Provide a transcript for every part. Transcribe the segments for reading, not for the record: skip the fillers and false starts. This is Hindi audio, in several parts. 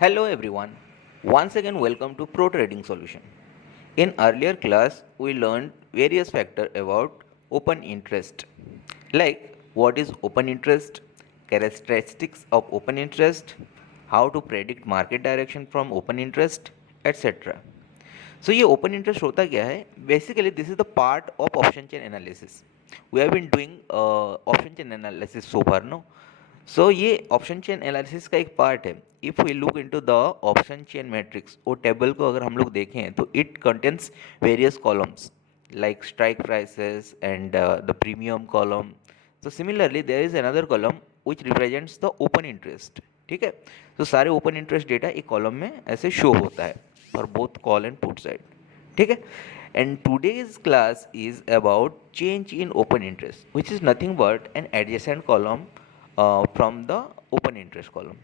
Hello everyone. Once again welcome to Pro Trading Solution. In earlier class we learned various factors about open interest. Like what is open interest, characteristics of open interest, how to predict market direction from open interest, etc. So ये ओपन इंटरेस्ट होता क्या है? Basically this is the part of option chain analysis. We have been doing option chain analysis so far, no? So ये ऑप्शन चेन एनालिसिस का एक पार्ट है. If we look into the option chain matrix, वो टेबल को अगर हम लोग देखें तो it contains various columns like strike prices and the premium column. So similarly there is another column which represents the open interest. ठीक है. तो सारे ओपन इंटरेस्ट डेटा एक कॉलम में ऐसे शो होता है for both call and put side. ठीक है. And today's class is about change in open interest which is nothing but an adjacent column from the open interest column.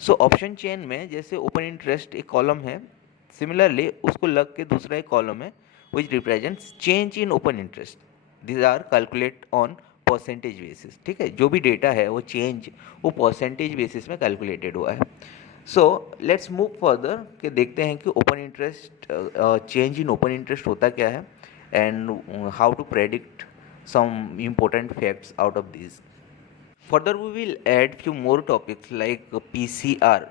So option chain में जैसे ओपन इंटरेस्ट एक कॉलम है, सिमिलरली उसको लग के दूसरा एक कॉलम है which represents change in open interest. These are calculate on percentage basis. ठीक है. जो भी डेटा है वो चेंज वो परसेंटेज बेसिस में कैलकुलेटेड हुआ है. सो लेट्स मूव फर्दर कि देखते हैं कि open interest change in open interest होता क्या है and how to predict some important facts out of this. Further we will add few more topics like PCR.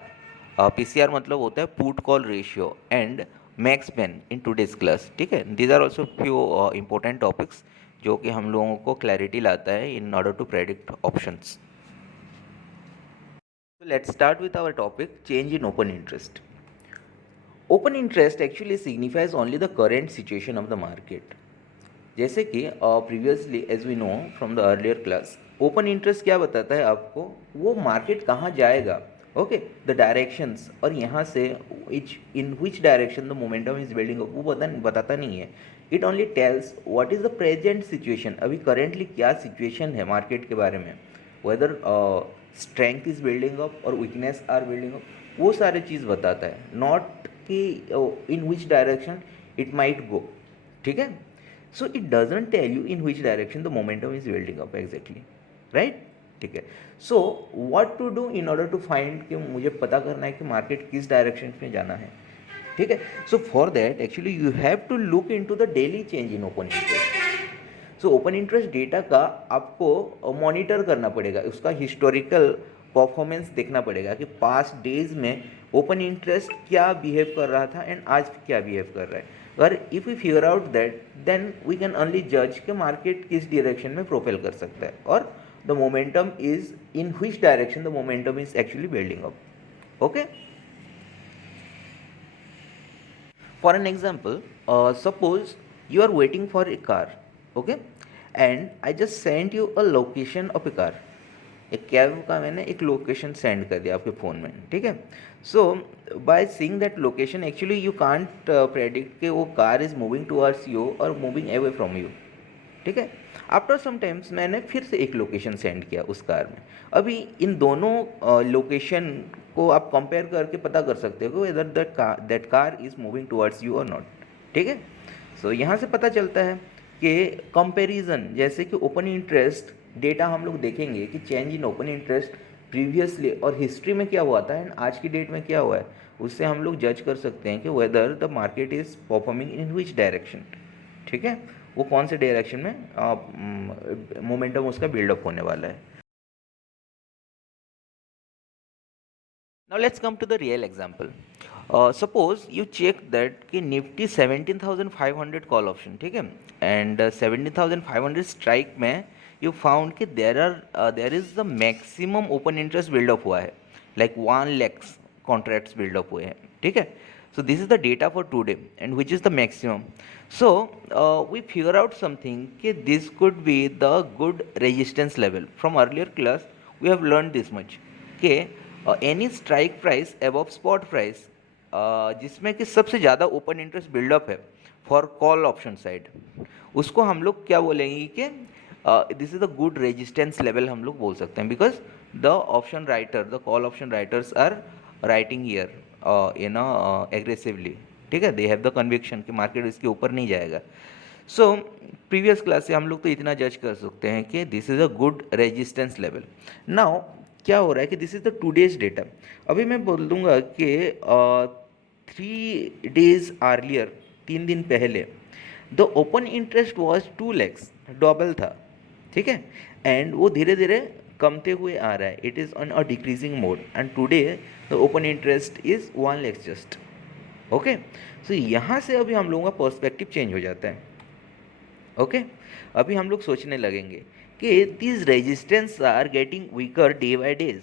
PCR मतलब होता है put call ratio and max pain in today's class. ठीक है. These are also few important topics जो कि हम लोगों को क्लैरिटी लाता है in order to predict options. Let's start with our topic change in open interest. Open interest actually signifies only the current situation of the market. जैसे कि previously as we know from the earlier class, open interest क्या बताता है आपको, वो मार्केट कहाँ जाएगा. ओके, द डायरेक्शंस, और यहाँ से in which direction the momentum is building up वो बताता नहीं है. It only tells what is the present situation, अभी करेंटली क्या सिचुएशन है मार्केट के बारे में, whether strength is building up और वीकनेस आर बिल्डिंग अप, वो सारे चीज़ बताता है. नॉट कि in which direction it might go. ठीक है. So it doesn't tell you in which direction the momentum is building up exactly, right? ठीक है. So what to do in order to find कि मुझे पता करना है कि मार्केट किस डायरेक्शन में जाना है. ठीक है. So for that actually you have to look into the daily change in open interest. So open interest data का आपको मॉनिटर करना पड़ेगा, उसका हिस्टोरिकल परफॉर्मेंस देखना पड़ेगा कि पास्ट डेज में ओपन इंटरेस्ट क्या बिहेव कर रहा था एंड आज क्या बिहेव कर रहा है. अगर if we figure out that then we can only जज कि मार्केट किस डायरेक्शन में प्रोपेल कर सकता है और the momentum is in which direction the momentum is actually building up. Okay. For an example, suppose you are waiting for a car, okay, and I just sent you a location of a car. एक कैब का मैंने एक लोकेशन सेंड कर दिया आपके फ़ोन में. ठीक है. So by seeing that location actually you can't predict कि वो car is moving towards you और मूविंग अवे फ्रॉम यू. ठीक है. आफ्टर सम टाइम्स मैंने फिर से एक लोकेशन सेंड किया उस कार में. अभी इन दोनों लोकेशन को आप कंपेयर करके पता कर सकते हो कि whether that car is moving towards you और नॉट. ठीक है. सो यहाँ से पता चलता है कि कंपैरिजन, जैसे कि ओपन इंटरेस्ट डेटा हम लोग देखेंगे कि change in open interest previously और हिस्ट्री में क्या हुआ था एंड आज की डेट में क्या हुआ है, उससे हम लोग जज कर सकते हैं कि whether the market is performing in which direction. ठीक है. वो कौन से डायरेक्शन में मोमेंटम उसका बिल्डअप होने वाला है. Now let's come to the real example. Suppose you check that कि निफ्टी 17,500 कॉल ऑप्शन. ठीक है. एंड 17,500 स्ट्राइक में यू फाउंड कि there is the maximum open interest buildup हुआ है, लाइक 1 लाख कॉन्ट्रैक्ट्स बिल्डअप हुए हैं. ठीक है. So this is the data for today and which is the maximum. So we figure out something कि this could be the good resistance level. From earlier class we have learned this much कि any strike price above spot price जिसमें कि सबसे ज़्यादा ओपन इंटरेस्ट बिल्डअप है फॉर कॉल ऑप्शन साइड, उसको हम लोग क्या बोलेंगे कि this is the good resistance level हम लोग बोल सकते हैं, because the option writer, the call option writers are writing here aggressively. ठीक है. दे हैव द कन्विक्शन कि मार्केट इसके ऊपर नहीं जाएगा. सो प्रीवियस क्लास से हम लोग तो इतना जज कर सकते हैं कि this is a good resistance level. Now क्या हो रहा है कि this is the today's data. अभी मैं बोल दूंगा कि 3 days अर्लियर, 3 दिन पहले, the open interest was 2 lakhs, double था, ठीक है। एंड वो धीरे धीरे कमते हुए आ रहा है, it is on a decreasing mode, and today the open interest is 1 lakhs just. Okay, so यहाँ से अभी हम लोगों का पर्सपेक्टिव चेंज हो जाता है। ओके, अभी हम लोग सोचने लगेंगे कि this resistance are getting weaker day by days.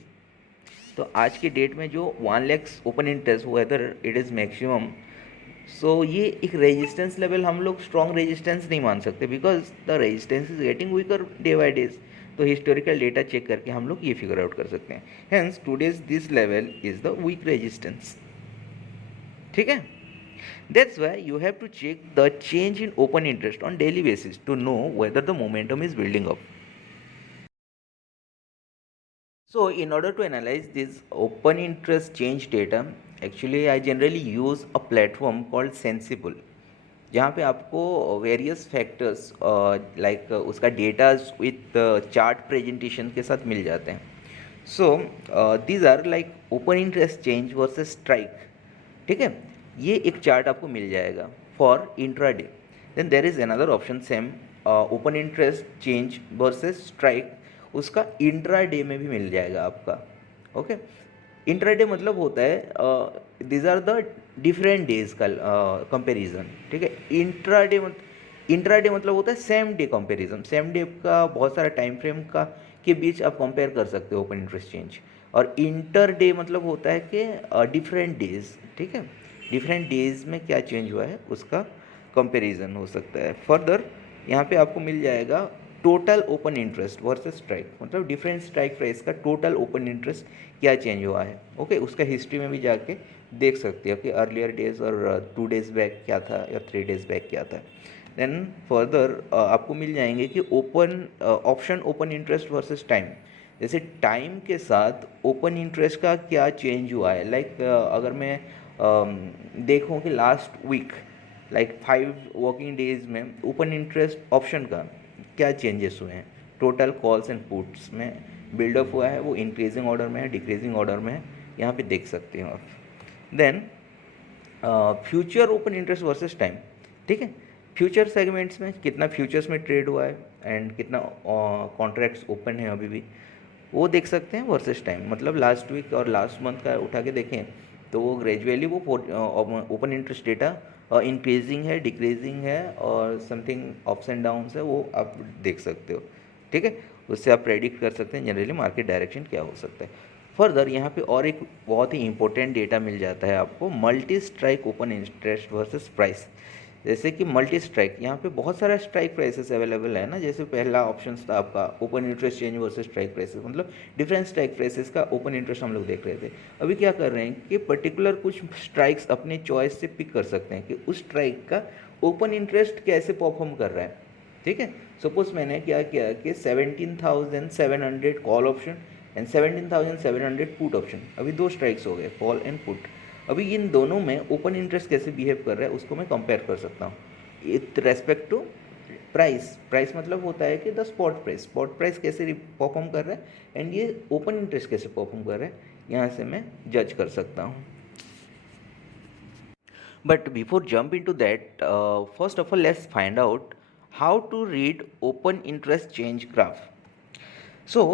तो आज के डेट में जो 1 lakhs open interest, whether it is maximum, so ये एक रेजिस्टेंस लेवल हम लोग स्ट्रॉन्ग रेजिस्टेंस नहीं मान सकते, because the resistance is getting weaker day by days. तो हिस्टोरिकल डेटा चेक करके हम लोग ये फिगर आउट कर सकते हैं, hence today's this level is the weak resistance, ठीक है। That's why you have to check the change in open interest on daily basis to know whether the momentum is building up. So in order to analyze this open interest change data, actually I generally use a platform called Sensible, जहाँ पे आपको वेरियस फैक्टर्स लाइक उसका डेटाज विथ चार्ट प्रेजेंटेशन के साथ मिल जाते हैं। So these are like open interest change versus strike, ठीक है। ये एक चार्ट आपको मिल जाएगा for intraday. Then there is another option same, open interest change versus strike, उसका इंट्राडे में भी मिल जाएगा आपका। ओके, इंट्राडे मतलब होता है these are the different days का कंपैरिजन, ठीक है। इंट्राडे मतलब होता है same day comparison, same day का बहुत सारा टाइम फ्रेम का के बीच आप कंपेयर कर सकते हो ओपन इंटरेस्ट चेंज। और इंटर डे मतलब होता है कि डिफरेंट डेज, ठीक है, डिफरेंट डेज में क्या चेंज हुआ है उसका कंपैरिजन हो सकता है। फर्दर यहाँ पे आपको मिल जाएगा total open interest versus strike, मतलब डिफरेंट स्ट्राइक प्राइस का टोटल ओपन इंटरेस्ट क्या चेंज हुआ है। ओके, उसका हिस्ट्री में भी जाके देख सकते हो कि अर्लियर डेज और 2 days बैक क्या था या 3 days बैक क्या था। देन फर्दर आपको मिल जाएंगे कि open option open interest versus time, जैसे टाइम के साथ ओपन इंटरेस्ट का क्या चेंज हुआ है। लाइक अगर मैं देखूँ कि last week like 5 working days में ओपन इंटरेस्ट ऑप्शन का क्या चेंजेस हुए हैं, टोटल कॉल्स एंड पुट्स में बिल्डअप हुआ है, वो इंक्रीजिंग ऑर्डर में है, डिक्रीजिंग ऑर्डर में है, यहाँ पे देख सकते हो आप। Then future open interest versus time, ठीक है, फ्यूचर सेगमेंट्स में कितना फ्यूचर्स में ट्रेड हुआ है एंड कितना कॉन्ट्रैक्ट्स ओपन है अभी भी, वो देख सकते हैं वर्सेस टाइम। मतलब लास्ट वीक और लास्ट मंथ का उठा के देखें तो वो ग्रेजुअली वो ओपन इंटरेस्ट डेटा इंक्रीजिंग है, डिक्रीजिंग है और समथिंग अप्स एंड डाउन्स है, वो आप देख सकते हो, ठीक है। उससे आप प्रेडिक्ट कर सकते हैं जनरली मार्केट डायरेक्शन क्या हो सकता है। फर्दर यहाँ पे और एक बहुत ही इंपॉर्टेंट डेटा मिल जाता है आपको, multi strike open interest versus price. जैसे कि मल्टी स्ट्राइक, यहाँ पे बहुत सारा स्ट्राइक प्राइसेस अवेलेबल है ना, जैसे पहला ऑप्शन था आपका open interest change versus strike prices, मतलब डिफरेंट स्ट्राइक प्राइसेस का ओपन इंटरेस्ट हम लोग देख रहे थे। अभी क्या कर रहे हैं कि पर्टिकुलर कुछ स्ट्राइक्स अपने चॉइस से पिक कर सकते हैं कि उस स्ट्राइक का ओपन इंटरेस्ट कैसे परफॉर्म कर रहा है, ठीक है। सपोज मैंने क्या किया कि 17,700 call option and 17,700 put option, अभी 2 स्ट्राइक्स हो गए, कॉल एंड पुट। अभी इन दोनों में ओपन इंटरेस्ट कैसे बिहेव कर रहा है उसको मैं कंपेयर कर सकता हूँ with respect to price. Price मतलब होता है कि द स्पॉट प्राइस कैसे परफॉर्म कर रहा है एंड ये ओपन इंटरेस्ट कैसे परफॉर्म कर रहा है, यहाँ से मैं जज कर सकता हूँ। But before jump in to that, first of all let's find out how to read open interest change graph. So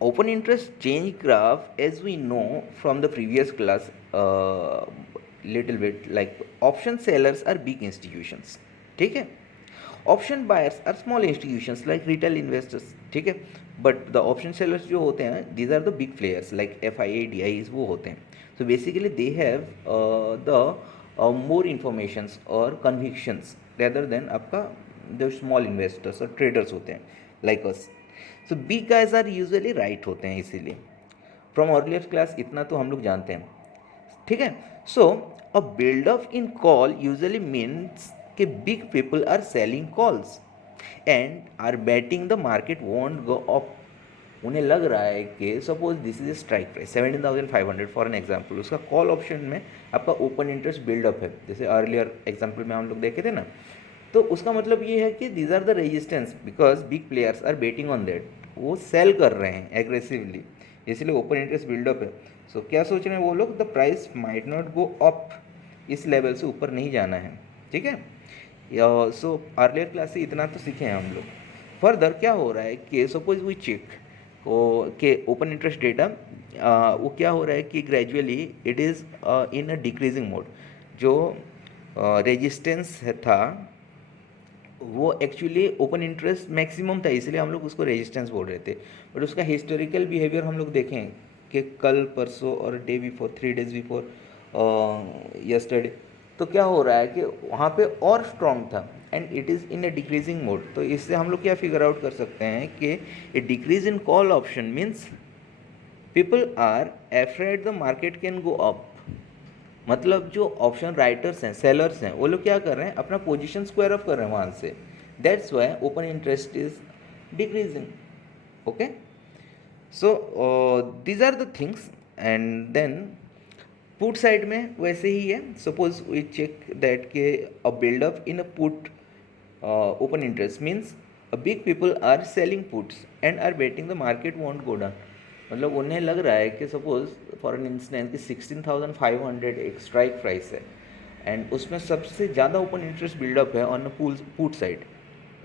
open interest change graph, as we know from the previous class, little bit like option sellers are big institutions, ठीक है, option buyers are small institutions like retail investors, ठीक है, बट द ऑप्शन सेलर्स जो होते हैं these are the big players like FIA DIs, वो होते हैं। So basically they have the more informations और कन्विक्शंस रेदर देन आपका जो स्मॉल इन्वेस्टर्स और ट्रेडर्स होते हैं like us. So big guys are usually right होते हैं, इसीलिए फ्रॉम अर्लियर क्लास इतना तो हम लोग जानते हैं, ठीक है। So a build up in call usually means कि big people are selling calls and are betting the market won't go up. उन्हें लग रहा है कि suppose this is a strike price 17,500 for an example, उसका कॉल ऑप्शन में आपका ओपन इंटरेस्ट बिल्डअप है, जैसे अर्लियर एग्जाम्पल में हम लोग देखे थे ना। तो उसका मतलब ये है कि these are the resistance because big players are betting on that, वो सेल कर रहे हैं एग्रेसिवली इसलिए ओपन इंटरेस्ट बिल्डअप है। सो क्या सोच रहे हैं वो लोग, the price might not go up, इस लेवल से ऊपर नहीं जाना है, ठीक है। सो अर्लियर क्लास से इतना तो सीखे हैं हम लोग। फर्दर क्या हो रहा है कि सपोज वी चेक के ओपन इंटरेस्ट डेटा, वो क्या हो रहा है कि gradually it is in a decreasing mode. जो रेजिस्टेंस था वो एक्चुअली ओपन इंटरेस्ट मैक्सिमम था, इसलिए हम लोग उसको रेजिस्टेंस बोल रहे थे। बट उसका हिस्टोरिकल बिहेवियर हम लोग देखें कि कल परसों और day before, 3 days before yesterday, तो क्या हो रहा है कि वहाँ पे और स्ट्रॉन्ग था and it is in A decreasing mode. तो इससे हम लोग क्या फिगर आउट कर सकते हैं कि a decrease in call option means people are afraid the market can go up. मतलब जो ऑप्शन राइटर्स हैं, सेलर्स हैं, वो लोग क्या कर रहे हैं, अपना पोजीशन स्क्वायर अप कर रहे हैं वहाँ से। That's why open interest is decreasing. Okay, so these are the things. And then put side में वैसे ही है। सपोज वी चेक दैट के a buildup in a put open interest means a big people are selling puts and are betting the market won't go down. मतलब उन्हें लग रहा है कि सपोज फॉर एन इंस्टेंस कि 16,500 एक स्ट्राइक प्राइस है एंड उसमें सबसे ज़्यादा ओपन इंटरेस्ट बिल्डअप है ऑन पुट साइड।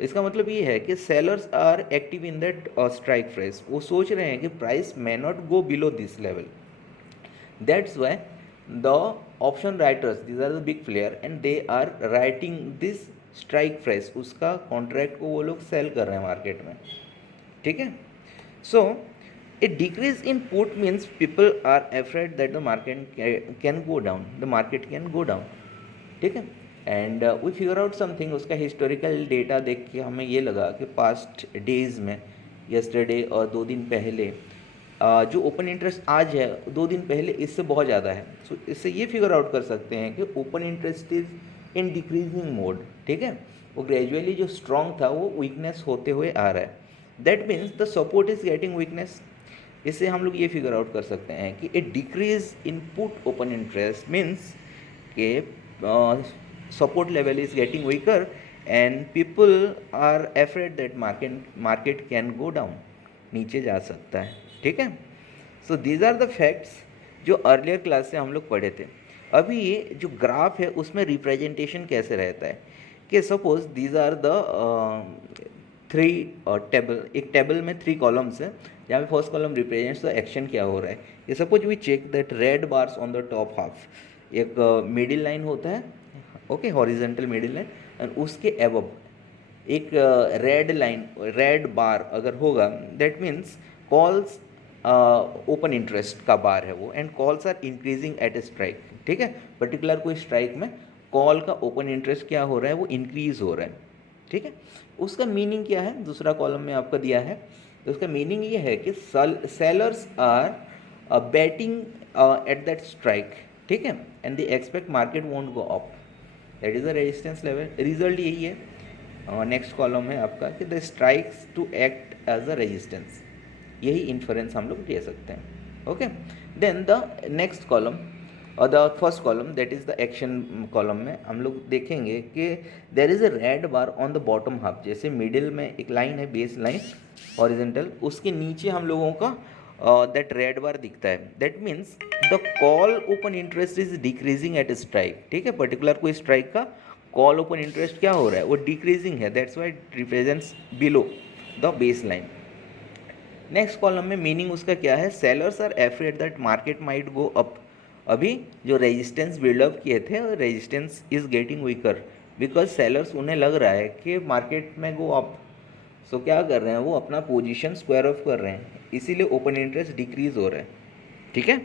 इसका मतलब ये है कि sellers are active in that strike price. वो सोच रहे हैं कि price may not go below this level. That's why the option writers, these are the big player and they are writing this strike price, उसका कॉन्ट्रैक्ट को वो लोग सेल कर रहे हैं मार्केट में, ठीक है। सो a decrease in put means people are afraid that the market can go down, the market can go down, ठीक है। And we figure out something, उसका हिस्टोरिकल डेटा देख के हमें ये लगा कि पास्ट डेज में, यस्टरडे और 2 दिन पहले, जो ओपन इंटरेस्ट आज है 2 दिन पहले इससे बहुत ज़्यादा है। सो इससे ये फिगर आउट कर सकते हैं कि open interest is in decreasing mode, ठीक है। वो ग्रेजुअली जो स्ट्रॉन्ग था वो वीकनेस होते हुए आ रहा है। That means the support is getting weakness. इससे हम लोग ये फिगर आउट कर सकते हैं कि a decrease in put open interest means के support level is getting weaker and people are afraid that market can go down, नीचे जा सकता है, ठीक है। So these are the facts जो अर्लियर क्लास से हम लोग पढ़े थे। अभी ये जो ग्राफ है उसमें रिप्रेजेंटेशन कैसे रहता है कि suppose these are the 3 table, एक टेबल में 3 कॉलम्स हैं जहाँ पे first column represents the action क्या हो रहा है। ये suppose we check that red bars on the top half, एक मिडिल लाइन होता है, okay, horizontal middle line, and उसके एबव एक रेड लाइन, रेड बार अगर होगा that means calls open interest का बार है वो, and calls are increasing at a strike, ठीक है। पर्टिकुलर कोई स्ट्राइक में कॉल का ओपन इंटरेस्ट क्या हो रहा है, वो इंक्रीज हो रहा है, ठीक है। उसका मीनिंग क्या है, दूसरा कॉलम में आपका दिया है, तो उसका मीनिंग ये है कि sellers are betting at that strike, ठीक है, and they expect market won't go up, that is the resistance level. Result यही है। नेक्स्ट कॉलम है आपका कि the strikes to act as a resistance, यही इन्फरेंस हम लोग दे सकते हैं, okay. Then the next column और the first column that is the action column में हम लोग देखेंगे कि there is a red bar on the bottom half. जैसे मिडिल में एक लाइन है, बेस लाइन हॉरिजेंटल, उसके नीचे हम लोगों का दैट रेड बार दिखता है। That means the call open interest is decreasing eight strike, ठीक है। पर्टिकुलर कोई स्ट्राइक का कॉल ओपन इंटरेस्ट क्या हो रहा है, वो डिक्रीजिंग है, that's why it represents below the base line. Next column में मीनिंग उसका क्या है, sellers are afraid that market might go up. अभी जो रेजिस्टेंस बिल्डअप किए थे, resistance is getting weaker because sellers, उन्हें लग रहा है कि मार्केट में गो अप। सो क्या कर रहे हैं, वो अपना पोजीशन स्क्वायर ऑफ कर रहे हैं, इसीलिए ओपन इंटरेस्ट डिक्रीज हो रहा है, ठीक है।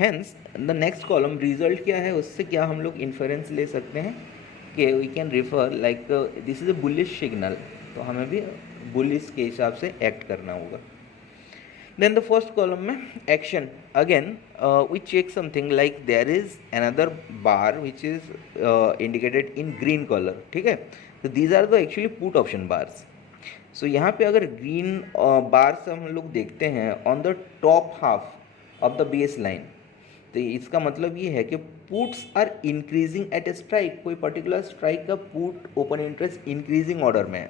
Hence the next column result क्या है, उससे क्या हम लोग इन्फरेंस ले सकते हैं कि we can refer like this is a bullish signal, तो हमें भी बुलिश के हिसाब से एक्ट करना होगा। Then the first column में action again we check something like there is another bar which is indicated in green color, ठीक है। तो these are the actually put option bars. So यहाँ पे अगर green bars हम लोग देखते हैं on the top half of the base line, तो इसका मतलब ये है कि puts are increasing at a strike, कोई पर्टिकुलर स्ट्राइक का put open interest increasing order में है,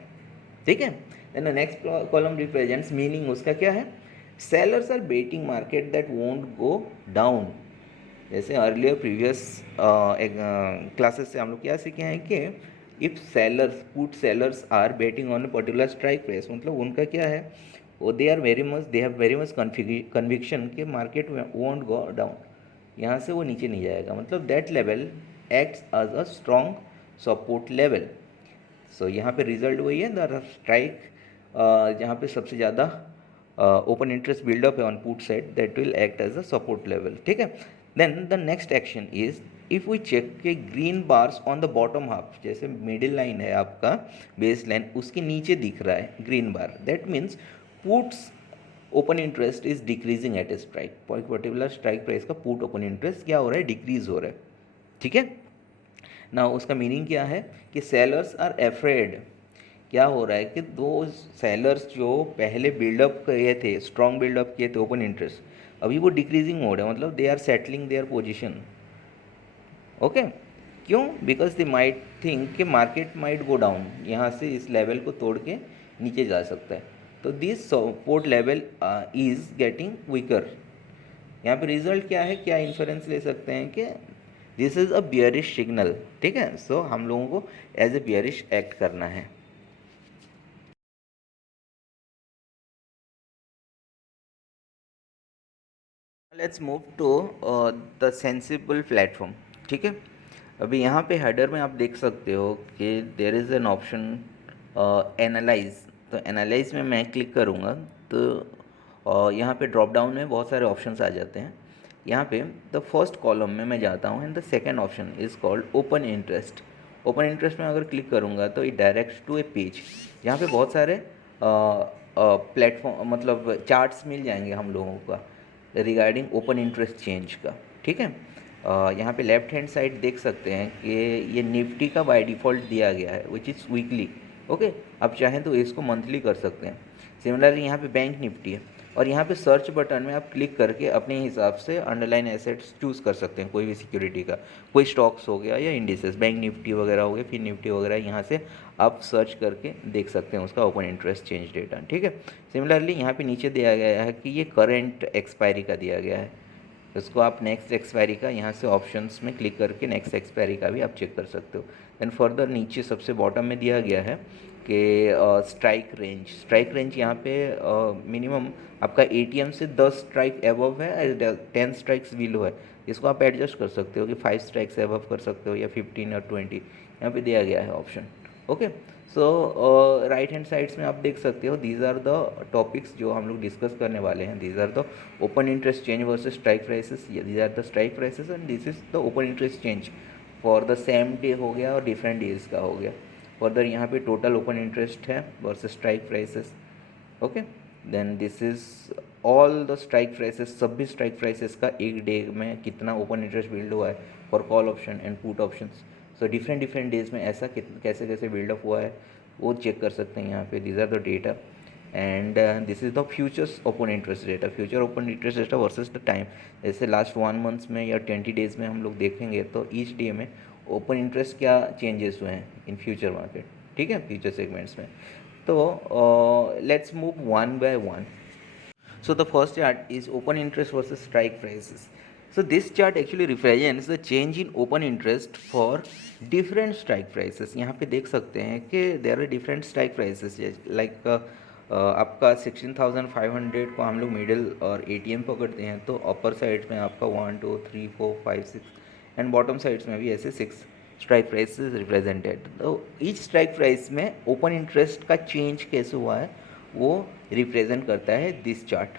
ठीक है। Then next column represents meaning उसका क्या है, sellers are betting market that won't go down. जैसे अर्लियर प्रीवियस क्लासेस से हम लोग क्या सीखे हैं कि if sellers put sellers are betting on a particular strike price, मतलब उनका क्या है, वो they have very much conviction कि मार्केट वोंट गो डाउन, यहाँ से वो नीचे नहीं जाएगा, मतलब that level acts as a strong support level. So यहाँ पे रिजल्ट वही है, द स्ट्राइक जहाँ पे सबसे ज़्यादा ओपन इंटरेस्ट बिल्डअप है on put side, that will act as a support level, ठीक है। Then the next action is if we check के green bars on the bottom half, जैसे मिडिल लाइन है आपका बेस लाइन, उसके नीचे दिख रहा है green bar, that means puts open interest is decreasing at a strike, particular strike price का पुट ओपन इंटरेस्ट क्या हो रहा है, डिक्रीज हो रहा है, ठीक है ना। उसका मीनिंग क्या है कि सेलर्स आर एफ्रेड, क्या हो रहा है कि दो सेलर्स जो पहले बिल्डअप किए थे, स्ट्रॉन्ग बिल्डअप किए थे ओपन इंटरेस्ट, अभी वो डिक्रीजिंग मोड है, मतलब they are settling their position, okay. क्यों? बिकॉज दे माइट थिंक कि मार्केट माइट गो डाउन, यहाँ से इस लेवल को तोड़ के नीचे जा सकता है, तो this support level is getting weaker. यहाँ पे रिजल्ट क्या है, क्या इन्फ्रेंस ले सकते हैं कि this is a bearish signal, ठीक है। सो हम लोगों को एज ए बियरिश एक्ट करना है। Let's move to the sensible platform, ठीक है। अभी यहाँ पे हेडर में आप देख सकते हो कि there is an option analyse, तो एनालाइज में मैं क्लिक करूँगा तो यहाँ पे ड्रॉप डाउन में बहुत सारे ऑप्शंस आ जाते हैं। यहाँ पे द फर्स्ट कॉलम में मैं जाता हूँ and the second option is called open interest. Open interest में अगर क्लिक करूँगा तो it directs to a page, यहाँ पे बहुत सारे प्लेटफॉर्म मतलब चार्ट्स मिल जाएंगे हम लोगों का रिगार्डिंग ओपन इंटरेस्ट चेंज का, ठीक है। यहाँ पे लेफ्ट हैंड साइड देख सकते हैं कि ये निफ्टी का बाय डिफ़ॉल्ट दिया गया है विच इज़ वीकली, ओके। आप चाहें तो इसको मंथली कर सकते हैं। सिमिलरली यहाँ पे बैंक निफ्टी है और यहाँ पे सर्च बटन में आप क्लिक करके अपने हिसाब से अंडरलाइन एसेट्स चूज़ कर सकते हैं, कोई भी सिक्योरिटी का, कोई स्टॉक्स हो गया या इंडिसेस, बैंक निफ्टी वगैरह हो गया, फिर निफ्टी वगैरह, यहाँ से आप सर्च करके देख सकते हैं उसका ओपन इंटरेस्ट चेंज डेटा, ठीक है। सिमिलरली यहाँ पे नीचे दिया गया है कि ये करंट एक्सपायरी का दिया गया है, उसको आप नेक्स्ट एक्सपायरी का यहाँ से ऑप्शंस में क्लिक करके नेक्स्ट एक्सपायरी का भी आप चेक कर सकते हो। देन फर्दर नीचे सबसे बॉटम में दिया गया है कि स्ट्राइक रेंज यहाँ पे मिनिमम आपका एटीएम से 10 स्ट्राइक एबव है, 10 स्ट्राइक्स बिलो है, इसको आप एडजस्ट कर सकते हो कि 5 स्ट्राइक्स एबव कर सकते हो या 15 और 20, यहाँ पे दिया गया है ऑप्शन, ओके। सो राइट हैंड साइड्स में आप देख सकते हो दीज आर द टॉपिक्स जो हम लोग डिस्कस करने वाले हैं। These are the open interest change versus strike prices, these are the strike prices and this is the open interest change for the same day हो गया और डिफरेंट डेज का हो गया। फर्दर यहाँ पे टोटल ओपन इंटरेस्ट है versus strike prices, okay. Then this is all the strike prices, सभी स्ट्राइक प्राइसेस का एक डे में कितना ओपन इंटरेस्ट बिल्ड हुआ है for call option and put options. So different days में ऐसा कैसे कैसे बिल्डअप हुआ है वो चेक कर सकते हैं यहाँ पे। These are the data and this is the futures open interest data, future open interest data versus the time. जैसे लास्ट 1 मंथ्स में या 20 डेज़ में हम लोग देखेंगे तो ईच डे में ओपन इंटरेस्ट क्या चेंजेस हुए हैं इन फ्यूचर मार्केट, ठीक है, फ्यूचर सेगमेंट्स में। तो let's move one by one. So the first chart is open interest versus strike prices. So this chart actually represents the change in open interest for different strike prices. यहाँ पे देख सकते हैं कि there are different strike prices like आपका 16,500 को हम लोग मिडिल और एटीएम पकड़ते हैं तो अपर साइड में आपका 1 2 3 4 5 6 एंड बॉटम साइड्स में भी ऐसे 6 स्ट्राइक प्राइसेस रिप्रेजेंटेड। तो ईच स्ट्राइक प्राइस में ओपन इंटरेस्ट का चेंज कैसे हुआ है वो रिप्रेजेंट करता है this chart,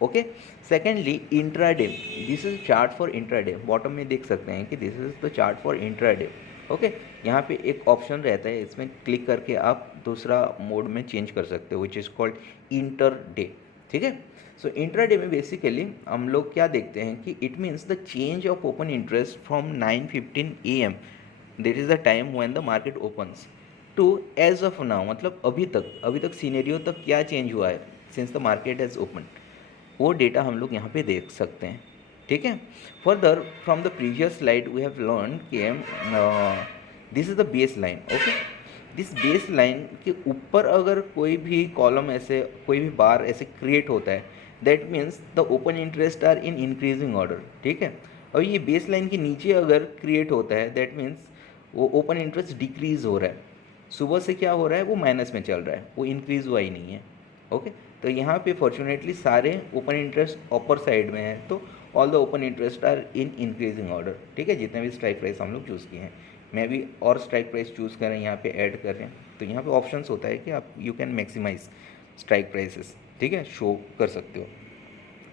okay. Secondly intraday, this is chart for intraday, bottom में देख सकते हैं कि this is the chart for intraday, okay. यहाँ पे एक ऑप्शन रहता है, इसमें क्लिक करके आप दूसरा मोड में चेंज कर सकते हो which is called inter day, ठीक है। सो इंट्राडे में बेसिकली हम लोग क्या देखते हैं कि it means the change of open interest from 9:15 AM, that is the time when the market opens, to as of now, मतलब अभी तक सीनेरियो तक क्या चेंज हुआ है since the market has open, वो डेटा हम लोग यहाँ पे देख सकते हैं, ठीक है। Further from the previous slide we have learn कि this is the base line, okay. This base line के ऊपर अगर कोई भी कॉलम ऐसे कोई भी बार ऐसे क्रिएट होता है that means the open interest are in increasing order, ठीक है। और ये बेस लाइन के नीचे अगर क्रिएट होता है दैट मीन्स वो ओपन इंटरेस्ट डिक्रीज हो रहा है। सुबह से क्या हो रहा है, वो माइनस में चल रहा है, वो इंक्रीज हुआ ही नहीं है। ओके, तो यहाँ पे फॉर्चुनेटली सारे ओपन इंटरेस्ट अपर साइड में है, तो all the open interest are in increasing order, ठीक है। जितने भी स्ट्राइक प्राइस हम लोग चूज़ किए हैं, मैं भी और स्ट्राइक प्राइस चूज़ कर रहे हैं, यहाँ पे ऐड कर रहे हैं, तो यहाँ पे ऑप्शंस होता है कि आप you can maximize strike prices, ठीक है, शो कर सकते हो।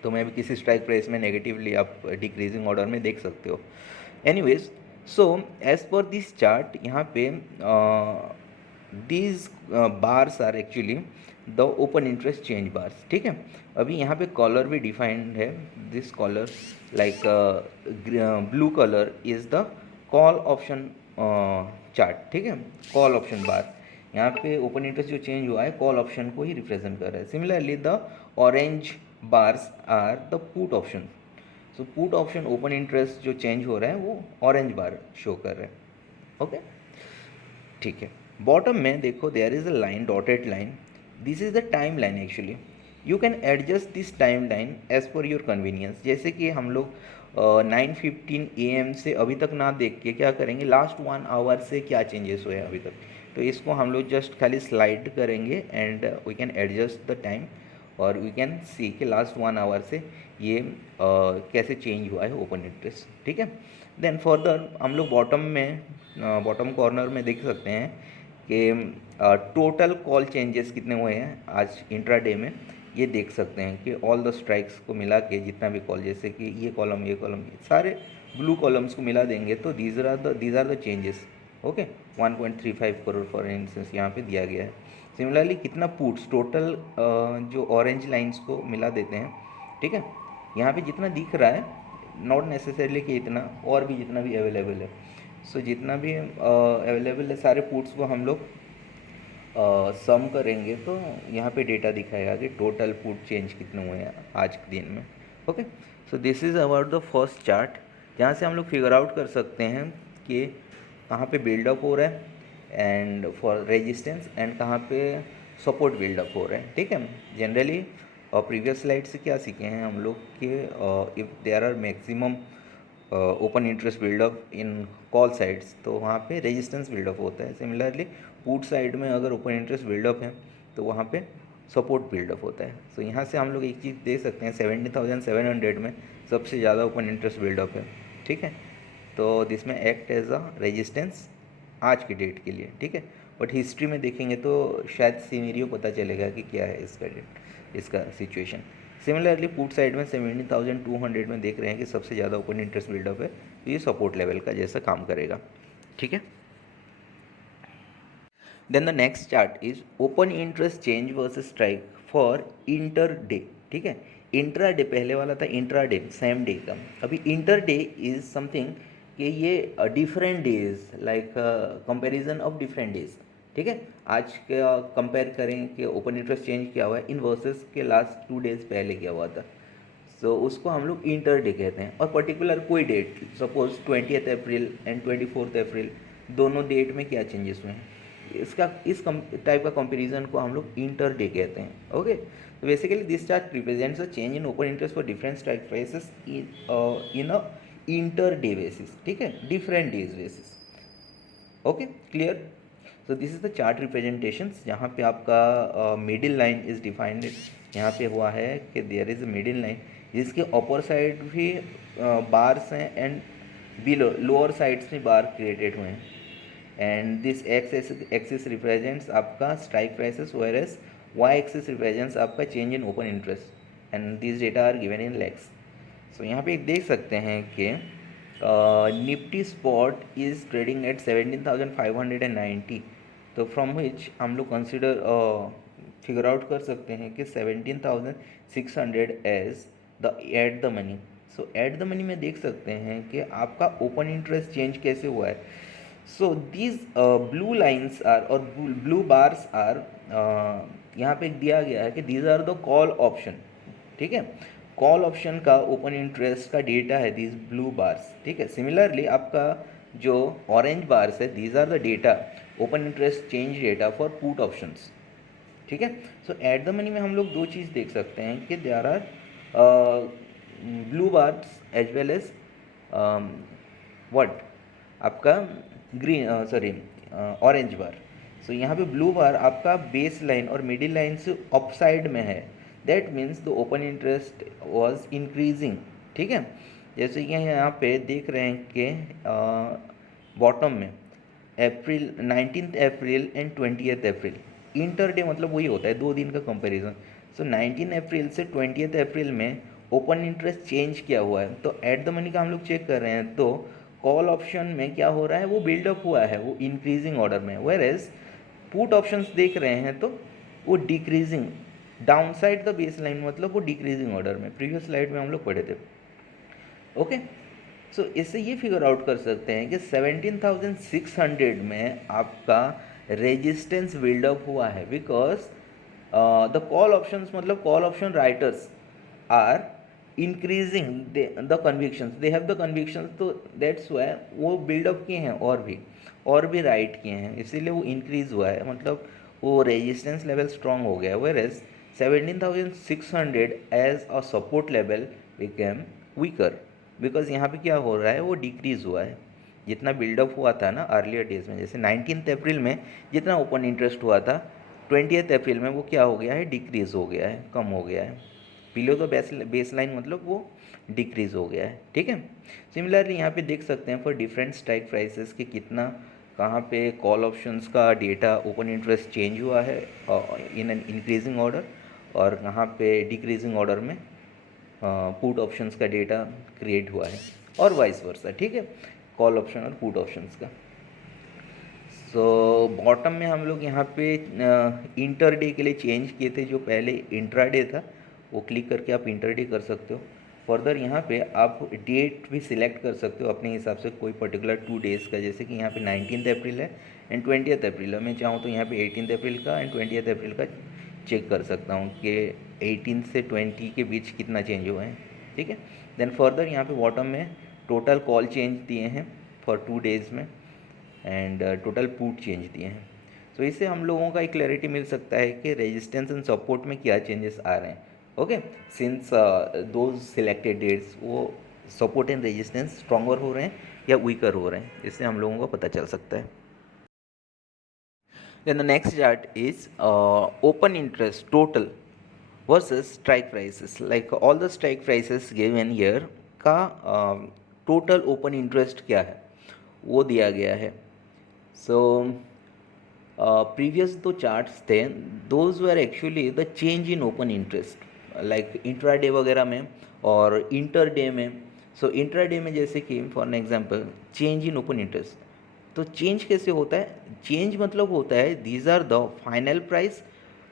तो मैं भी किसी स्ट्राइक प्राइस में नेगेटिवली आप डिक्रीजिंग ऑर्डर में देख सकते हो। Anyways, so as per this chart, यहाँ पे these bars are actually the open interest change bars, ठीक है। अभी यहाँ पे कॉलर भी डिफाइंड है, this colour like blue colour is the call option chart, ठीक है, कॉल ऑप्शन बार। यहाँ पे ओपन इंटरेस्ट जो चेंज हुआ है कॉल ऑप्शन को ही रिप्रेजेंट कर रहा है। Similarly the orange bars are the put option, so put option open interest जो चेंज हो रहा है वो ऑरेंज बार शो कर रहे हैं। ओके, ठीक है। बॉटम में देखो there is a line, dotted line, this is the time line. Actually you can adjust this time line as per your convenience. जैसे कि हम लोग 9:15 AM से अभी तक ना देख के क्या करेंगे, लास्ट 1 आवर से क्या चेंजेस हुए अभी तक, तो इसको हम लोग जस्ट खाली स्लाइड करेंगे and we can adjust the time और वी कैन सी कि लास्ट 1 आवर से ये कैसे चेंज हुआ है ओपन इंटरेस्ट, ठीक है। देन फर्दर हम लोग बॉटम में बॉटम कॉर्नर में देख सकते हैं कि टोटल कॉल चेंजेस कितने हुए हैं आज इंट्राडे में, ये देख सकते हैं कि ऑल द स्ट्राइक्स को मिला के जितना भी कॉल, जैसे कि ये कॉलम सारे ब्लू कॉलम्स को मिला देंगे तो these are the changes. Okay, 1.35 crore for instance यहाँ पे दिया गया है। सिमिलरली कितना पुट्स टोटल जो ऑरेंज लाइंस को मिला देते हैं, ठीक है, यहाँ पे जितना दिख रहा है नॉट नेसेसरली कि इतना, और भी जितना भी अवेलेबल है, सो जितना भी अवेलेबल है सारे पुट्स को हम लोग सम करेंगे तो यहाँ पे डेटा दिखाएगा कि टोटल पुट चेंज कितने हुए हैं आज के दिन में। Okay, so this is about the first chart, जहाँ से हम लोग फिगर आउट कर सकते हैं कि कहाँ पे बिल्डअप हो रहा है एंड फॉर रेजिस्टेंस एंड कहाँ पे सपोर्ट बिल्डअप हो रहा है, ठीक है। जनरली प्रीवियस स्लाइड से क्या सीखे हैं हम लोग कि if there are maximum open interest buildup in call sides तो वहाँ पे रेजिस्टेंस बिल्डअप होता है। सिमिलरली पुट साइड में अगर ओपन इंटरेस्ट बिल्डअप है तो वहाँ पे सपोर्ट बिल्डअप होता है। सो यहाँ से हम लोग एक चीज़ देख सकते हैं 17,700 में सबसे ज़्यादा ओपन इंटरेस्ट बिल्डअप है, ठीक है, तो दिस में एक्ट एज अ रेजिस्टेंस आज की डेट के लिए, ठीक है। बट हिस्ट्री में देखेंगे तो शायद सीनेरियो पता चलेगा कि क्या है इसका डेट, इसका सिचुएशन। सिमिलरली पुट साइड में 17,200 में देख रहे हैं कि सबसे ज़्यादा ओपन इंटरेस्ट बिल्डअप है, तो ये सपोर्ट लेवल का जैसा काम करेगा, ठीक है। Then the next chart is open interest change versus strike for inter day, ठीक है। इंट्रा डे पहले वाला था, इंट्रा डे सेम डे का, अभी इंटर डे इज समथिंग कि ये different days like comparison of different days, ठीक है। आज का कंपेयर करें कि ओपन इंटरेस्ट चेंज किया हुआ है इन वर्सेस के लास्ट 2 डेज पहले किया हुआ था, सो उसको हम लोग इंटर डे कहते हैं। और पर्टिकुलर कोई डेट, सपोज 20 अप्रैल एंड 24 अप्रैल, दोनों डेट में क्या चेंजेस हुए हैं, इसका इस टाइप का कंपैरिजन को हम लोग इंटर डे कहते हैं। ओके, तो basically this chart represents a change in open interest for different strike prices in a inter day basis, ठीक है, different days basis. Okay, clear. So this is the chart representations, जहाँ पे आपका मिडिल लाइन इज डिफाइंड, यहाँ पे हुआ है कि there is a middle line जिसके अपर साइड भी बार्स हैं एंड बिलो लोअर साइड्स में बार क्रिएटेड हुए हैं, and this X axis represents आपका strike prices whereas Y axis represents आपका change in open interest and this data are given in lakhs. So यहाँ पे एक देख सकते हैं कि Nifty spot is trading at 17,590, तो फ्रॉम विच हम लोग कंसिडर फिगर आउट कर सकते हैं कि 17,600 as the at the money. So at the money में देख सकते हैं कि आपका ओपन इंटरेस्ट चेंज कैसे हुआ है। So these blue lines are और ब्लू बार्स आर, यहाँ पे दिया गया है कि these are the call option, ठीक है, कॉल ऑप्शन का ओपन इंटरेस्ट का डेटा है दीज ब्लू बार्स, ठीक है। सिमिलरली आपका जो ऑरेंज बार्स है these are the data open interest change data for put options, ठीक है। सो एट द मनी में हम लोग दो चीज़ देख सकते हैं कि there are blue bars as well as what आपका green sorry orange bar. So यहाँ पे ब्लू बार आपका बेस लाइन और मिडिल लाइन से अप साइड में है, that means the open interest was increasing. ठीक है, जैसे कि यहाँ पे देख रहे हैं कि बॉटम में अप्रैल 19 अप्रैल एंड 20 अप्रैल, इंटर डे मतलब वही होता है 2 दिन का कंपैरिजन। सो 19 अप्रैल से 20 अप्रैल में ओपन इंटरेस्ट चेंज किया हुआ है, तो एट द मनी का हम लोग चेक कर रहे हैं तो कॉल ऑप्शन में क्या हो रहा है, वो बिल्डअप हुआ है, वो इंक्रीजिंग ऑर्डर में, वेयर एज पुट ऑप्शंस देख रहे हैं तो वो decreasing down side the base line, मतलब वो डिक्रीजिंग ऑर्डर में, प्रीवियस स्लाइड में हम लोग पढ़े थे। ओके, सो इससे ये फिगर आउट कर सकते हैं कि 17,600 में आपका रेजिस्टेंस बिल्डअप हुआ है, बिकॉज द कॉल ऑप्शंस मतलब call option writers are increasing the convictions, they have the convictions, तो दैट्स वाई वो बिल्डअप किए हैं और भी राइट किए हैं, इसीलिए वो इंक्रीज हुआ है, मतलब वो रेजिस्टेंस लेवल स्ट्रॉन्ग हो गया है। Whereas 17,600 as a support level became weaker, because यहाँ पे क्या हो रहा है, वो डिक्रीज हुआ है। जितना बिल्डअप हुआ था ना अर्लियर डेज में, जैसे 19 अप्रैल में जितना ओपन इंटरेस्ट हुआ था, 20 अप्रैल में वो क्या हो गया है, डिक्रीज हो गया है, कम हो गया है, बिलो द बेस लाइन मतलब वो डिक्रीज हो गया है। ठीक है, सिमिलरली यहाँ पे देख सकते हैं फॉर डिफरेंट स्ट्राइक प्राइसेस कि कितना कहाँ पे कॉल ऑप्शंस का डेटा ओपन इंटरेस्ट चेंज हुआ है इन एन इंक्रीजिंग ऑर्डर, और कहाँ पे डिक्रीजिंग ऑर्डर में पुट ऑप्शंस का डेटा क्रिएट हुआ है, और वाइस वर्सा। ठीक है, कॉल ऑप्शन और पुट ऑप्शंस का। सो बॉटम में हम लोग यहाँ पे इंटर डे के लिए चेंज किए थे, जो पहले इंट्रा डे था वो क्लिक करके आप इंटर डे कर सकते हो। फर्दर यहाँ पे आप डेट भी सिलेक्ट कर सकते हो अपने हिसाब से, कोई पर्टिकुलर 2 डेज़ का, जैसे कि यहाँ पे 19 अप्रैल है एंड 20 अप्रैल है, मैं चाहूँ तो यहाँ पे 18 अप्रैल का एंड 20 अप्रैल का चेक कर सकता हूँ कि 18 से 20 के बीच कितना चेंज हुआ है। ठीक है, देन फर्दर यहाँ पे बॉटम में टोटल कॉल चेंज दिए हैं फॉर 2 डेज़ में एंड टोटल पुट चेंज दिए हैं। सो इससे हम लोगों का एक क्लैरिटी मिल सकता है कि रेजिस्टेंस एंड सपोर्ट में क्या चेंजेस आ रहे हैं। Okay, since those selected dates वो सपोर्ट एंड रेजिस्टेंस स्ट्रॉन्गर हो रहे हैं या वीकर हो रहे हैं, इससे हम लोगों को पता चल सकता है। Then the next chart is open interest total versus strike prices. Like all the strike prices given here का total open interest क्या है वो दिया गया है। So previous दो charts थे, those were actually the change in open interest, like intraday वगैरह में और इंटर-डे में। So इंट्रा-डे में जैसे कि for example change in open interest, तो चेंज कैसे होता है, चेंज मतलब होता है these are the final price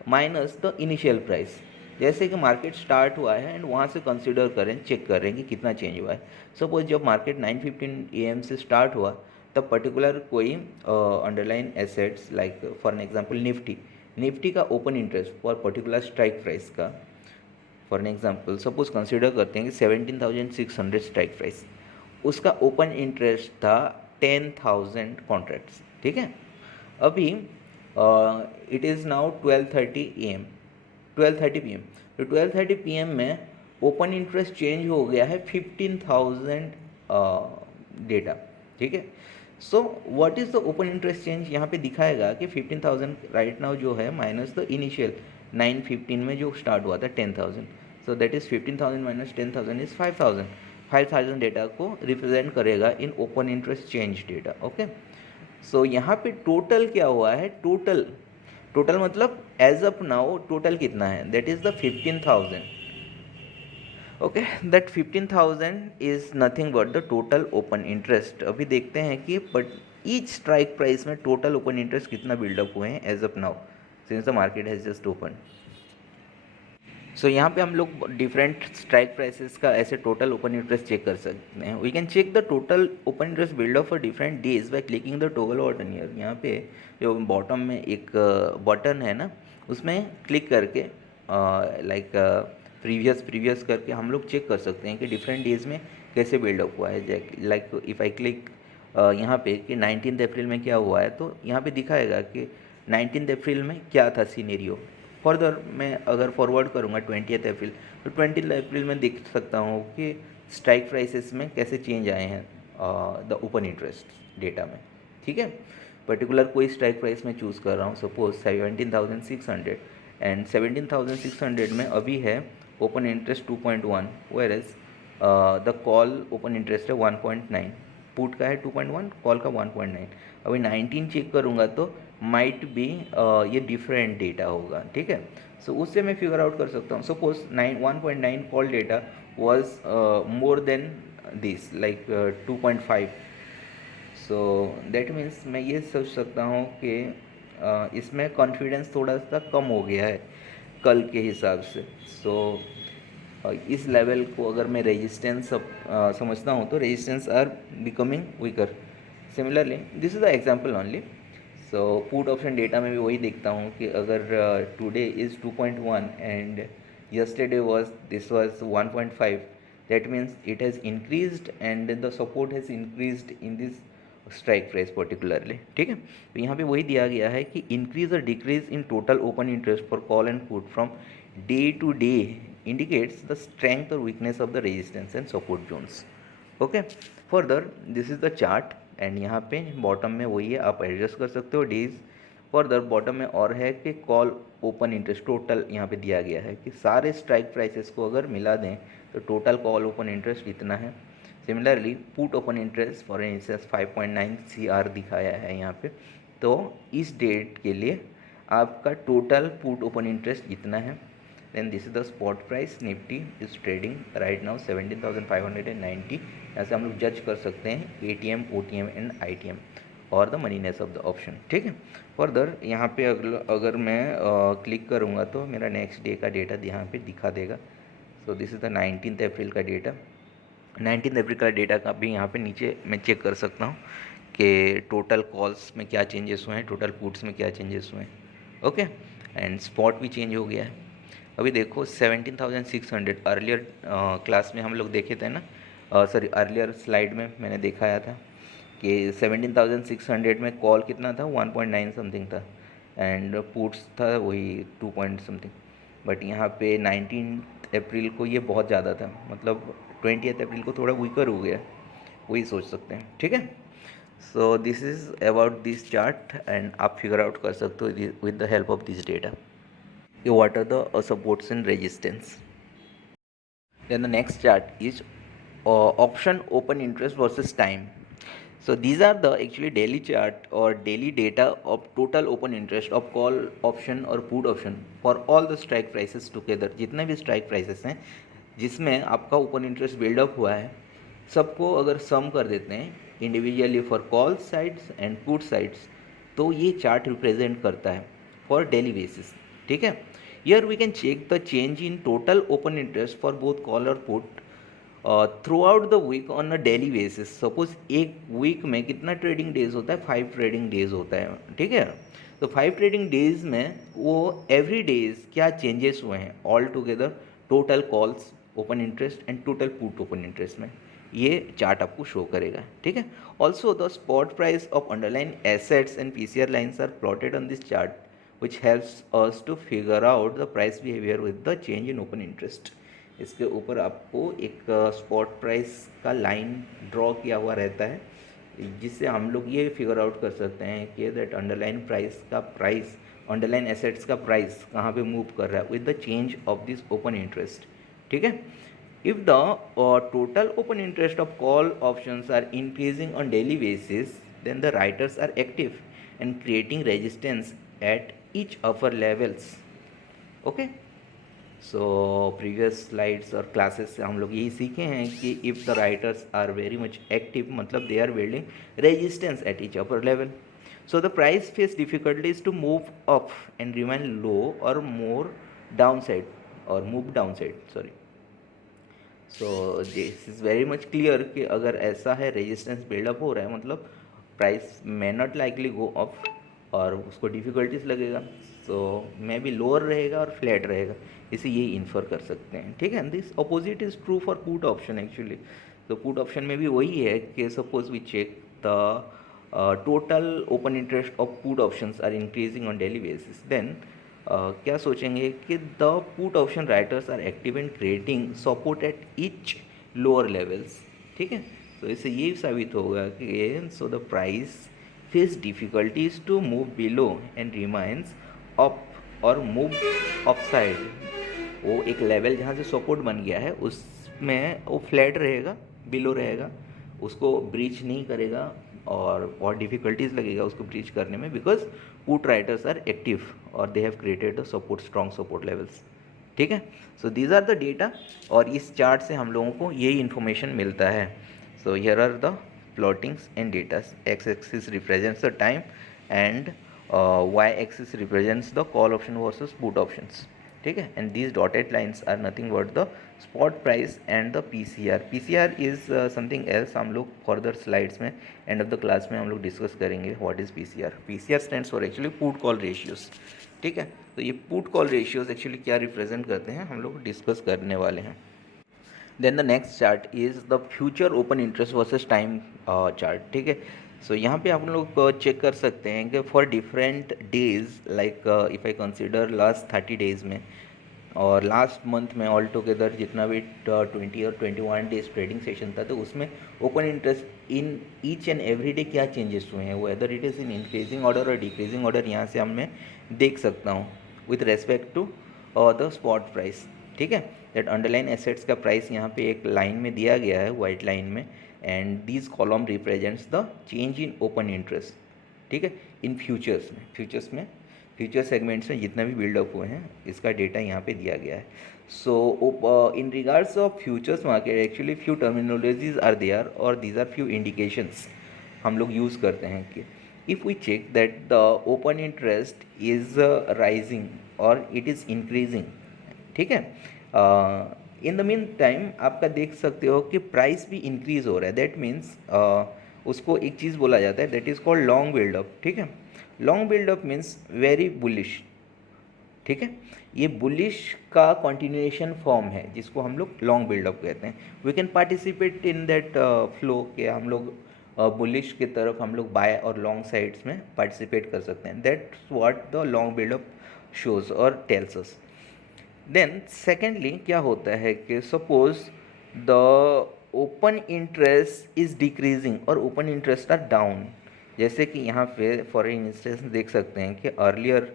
minus the initial price. जैसे कि मार्केट स्टार्ट हुआ है एंड वहाँ से कंसिडर करें, चेक करें कि कितना चेंज हुआ है। सपोज जब मार्केट 9:15 AM से स्टार्ट हुआ, तब पर्टिकुलर कोई underline assets like for example Nifty का open interest for particular strike price का, फॉर एग्जांपल सपोज कंसिडर करते हैं कि 17,600 स्ट्राइक प्राइस, उसका ओपन इंटरेस्ट था 10,000 कॉन्ट्रैक्ट्स। ठीक है, अभी it is now 12:30 AM 12:30 PM, तो 12:30 PM में ओपन इंटरेस्ट चेंज हो गया है 15,000 डेटा। ठीक है, so what is the open interest change, यहाँ पे दिखाएगा कि 15,000 राइट नाउ जो है माइनस द इनिशियल 9:15 में जो स्टार्ट हुआ था 10,000, so that is 15,000 minus 10,000 is 5,000 data को रिप्रेजेंट करेगा in open interest change data. Okay, so यहाँ पे टोटल क्या हुआ है, टोटल मतलब एज अप नाउ टोटल कितना है, that is the 15,000। Okay, that 15,000 is nothing but the total open interest. अभी देखते हैं कि बट ईच स्ट्राइक प्राइस में टोटल ओपन इंटरेस्ट कितना बिल्डअप हुए हैं as of now since the market has just open. So यहाँ पे हम लोग डिफरेंट स्ट्राइक प्राइसेस का ऐसे टोटल ओपन इंटरेस्ट चेक कर सकते हैं। We can check the total open interest buildup for different days by clicking the toggle button here. यहाँ पे जो बॉटम में एक बटन है ना, उसमें क्लिक करके लाइक प्रीवियस करके हम लोग चेक कर सकते हैं कि डिफरेंट डेज में कैसे बिल्डअप हुआ है। लाइक इफ़ आई क्लिक यहाँ पे कि 19 अप्रैल में क्या हुआ है, तो यहाँ पे दिखाएगा कि 19 अप्रैल में क्या था सीनेरियो। फर्दर मैं अगर फॉरवर्ड करूँगा 20th अप्रैल, तो 20th अप्रैल में देख सकता हूँ कि स्ट्राइक प्राइसेस में कैसे चेंज आए हैं द ओपन इंटरेस्ट डेटा में। ठीक है, पर्टिकुलर कोई स्ट्राइक प्राइस मैं चूज़ कर रहा हूँ, सपोज 17,600, एंड 17,600 में अभी है open interest 2.1, whereas the call open interest है 1.9, पुट का है 2.1, कॉल का 1.9। अभी 19 चेक करूँगा तो माइट बी ये डिफरेंट डेटा होगा। ठीक है, सो उससे मैं फिगर आउट कर सकता हूँ। Suppose 1.9 call data was more than this like 2.5, so that means मैं ये सोच सकता हूँ कि इसमें कॉन्फिडेंस थोड़ा सा कम हो गया है कल के हिसाब से। सो इस लेवल को अगर मैं रेजिस्टेंस समझता हूँ तो resistance R becoming weaker. Similarly this is the example only. So put option data में भी वही देखता हूँ कि अगर today is 2.1 and yesterday was this was 1.5, that means it has increased and the support has increased in this strike price particularly। ठीक है, तो यहाँ पे वही दिया गया है कि इंक्रीज और decrease in total open interest for call and put from day to day indicates the strength or weakness of the resistance and support zones। Okay, further this is the chart and यहाँ पे बॉटम में वही है, आप एडजस्ट कर सकते हो डेज। फर्दर बॉटम में और है कि कॉल ओपन इंटरेस्ट टोटल यहाँ पे दिया गया है कि सारे स्ट्राइक प्राइसेस को अगर मिला दें तो टोटल कॉल ओपन इंटरेस्ट इतना है। Similarly put open interest for instance 5.9 CR दिखाया है यहाँ पे, तो इस डेट के लिए आपका टोटल पुट ओपन इंटरेस्ट इतना है। then this is the spot price, Nifty is trading right now 17,590। यहाँ से हम लोग जज कर सकते हैं ATM, OTM एंड ITM और द मनीनेस ऑफ द ऑप्शन। ठीक है, फर्दर यहाँ पे अगर मैं क्लिक करूँगा तो मेरा नेक्स्ट डे का डेटा यहाँ पे दिखा देगा। So this is the 19th अप्रैल का डेटा। 19th अप्रैल का डेटा का भी यहाँ पे नीचे मैं चेक कर सकता हूँ कि टोटल कॉल्स में क्या चेंजेस हुए हैं, टोटल पुट्स में क्या चेंजेस हुए हैं। ओके, एंड स्पॉट भी चेंज हो गया है। अभी देखो 17,600 अर्लियर क्लास में हम लोग देखे थे ना, सॉरी अर्लियर स्लाइड में मैंने दिखाया था कि 17,600 में कॉल कितना था, 1.9 समथिंग था एंड पुट्स था वही 2 पॉइंट समथिंग। बट यहाँ पे 19 अप्रैल को ये बहुत ज़्यादा था, मतलब 20th अप्रैल को थोड़ा वीकर हो गया, वही सोच सकते हैं। ठीक है, so this is about this chart and आप फिगर आउट कर सकते हो with the help of this data what are the supports and resistance। Then the next chart is option open interest versus time। So these are the actually daily chart or daily data of total open interest of call option और put option for all the strike prices together। जितने भी strike prices हैं जिसमें आपका ओपन इंटरेस्ट बिल्डअप हुआ है, सबको अगर सम कर देते हैं individually for call sides and put sides, तो ये चार्ट रिप्रेजेंट करता है फॉर डेली बेसिस। ठीक है, here we can check the change in total open interest for both call और put throughout the week on a daily basis। Suppose एक वीक में कितना ट्रेडिंग डेज होता है, 5 ट्रेडिंग डेज होता है। ठीक है, तो 5 ट्रेडिंग डेज में वो एवरी डेज क्या चेंजेस हुए हैं all together, total calls open interest and total put open interest में, ये चार्ट आपको शो करेगा। ठीक है, also the spot price of underline assets and PCR lines are plotted on this chart which helps us to figure out the price behavior with the change in open interest। इसके ऊपर आपको एक स्पॉट प्राइस का लाइन ड्रॉ किया हुआ रहता है जिससे हम लोग ये फिगर आउट कर सकते हैं कि दैट अंडरलाइन प्राइस का प्राइस, अंडरलाइन एसेट्स का प्राइस कहाँ पे मूव कर रहा है with the change of this open interest. ठीक है, if the total open interest of call options are increasing on daily basis then the writers are active and creating resistance at each upper levels। okay, so previous slides और classes से हम लोग यही सीखे हैं कि if the writers are very much active मतलब they are building resistance at each upper level, so the price face difficulties to move up and remain low or more downside or move downside, sorry। so this is very much clear कि अगर ऐसा है रेजिस्टेंस बिल्डअप हो रहा है मतलब price may not likely go up और उसको डिफ़िकल्टीज लगेगा, सो मे बी लोअर रहेगा और फ्लैट रहेगा, इसे यही इन्फर कर सकते हैं। ठीक है, this opposite is true for put option actually. तो पुट ऑप्शन में भी वही है कि suppose we check the total open interest of put options are increasing on daily basis, then क्या सोचेंगे कि the put option writers are active in creating support at each lower levels, ठीक है। तो इससे ये साबित होगा कि so the price face difficulties to move below and remains up और मूव अप साइड। वो एक लेवल जहाँ से सपोर्ट बन गया है उसमें वो फ्लैट रहेगा, बिलो रहेगा, उसको ब्रीच नहीं करेगा और बहुत डिफिकल्टीज लगेगा उसको ब्रीच करने में, because put writers are active और they have created the support strong support levels, ठीक है। So these are the data, और इस चार्ट से हम लोगों को यही इन्फॉर्मेशन मिलता है। So here are the plottings and datas. X axis represents the time and Y axis represents the call option versus put options, ठीक है। And these dotted lines are nothing but the spot price and the PCR. PCR is something else, हम लोग फर्दर स्लाइड्स में एंड ऑफ द क्लास में हम लोग डिस्कस करेंगे what is PCR. PCR stands for actually put call ratios, ठीक है। तो ये पुट कॉल रेशियोज एक्चुअली क्या रिप्रेजेंट करते हैं हम लोग डिस्कस करने वाले हैं। Then the next chart is the future open interest versus time chart, ठीक है। सो यहाँ पे आप लोग चेक कर सकते हैं कि for different days, like if I consider last 30 days में और लास्ट मंथ में ऑल टुगेदर जितना भी 20 और 21 डेज ट्रेडिंग सेशन था, तो उसमें open interest in each and every day क्या चेंजेस हुए हैं, whether it is in increasing order और डिक्रीजिंग ऑर्डर, यहाँ से मैं देख सकता हूँ with respect to the spot price, ठीक है। दैट अंडरलाइन एसेट्स का प्राइस यहाँ पे एक लाइन में दिया गया है, वाइट लाइन में, and this column represents the change in open interest, ठीक है, इन फ्यूचर्स में फ्यूचर सेगमेंट्स में जितना भी बिल्डअप हुए हैं इसका डेटा यहाँ पे दिया गया है। So in regards of futures market actually few terminologies are there और दीज आर फ्यू इंडिकेशंस हम लोग यूज़ करते हैं कि if we check that the open interest is rising और इट इज़ इंक्रीजिंग, ठीक है। इन द मीन टाइम आपका देख सकते हो कि प्राइस भी इंक्रीज हो रहा है, दैट मीन्स उसको एक चीज़ बोला जाता है that is called long buildup, ठीक है। Long buildup means very bullish, ठीक है। ये बुलिश का कंटिन्यूएशन फॉर्म है जिसको हम लोग लॉन्ग बिल्डअप कहते हैं। We can participate in that flow के हम लोग बुलिश की तरफ हम लोग बाय और लॉन्ग साइड्स में पार्टिसिपेट कर सकते हैं। That's what the long buildup shows और टेल्स अस। देन सेकेंडली क्या होता है कि suppose the open interest is decreasing और ओपन इंटरेस्ट आर डाउन, जैसे कि यहाँ पे फॉर इंस्टेंस देख सकते हैं कि earlier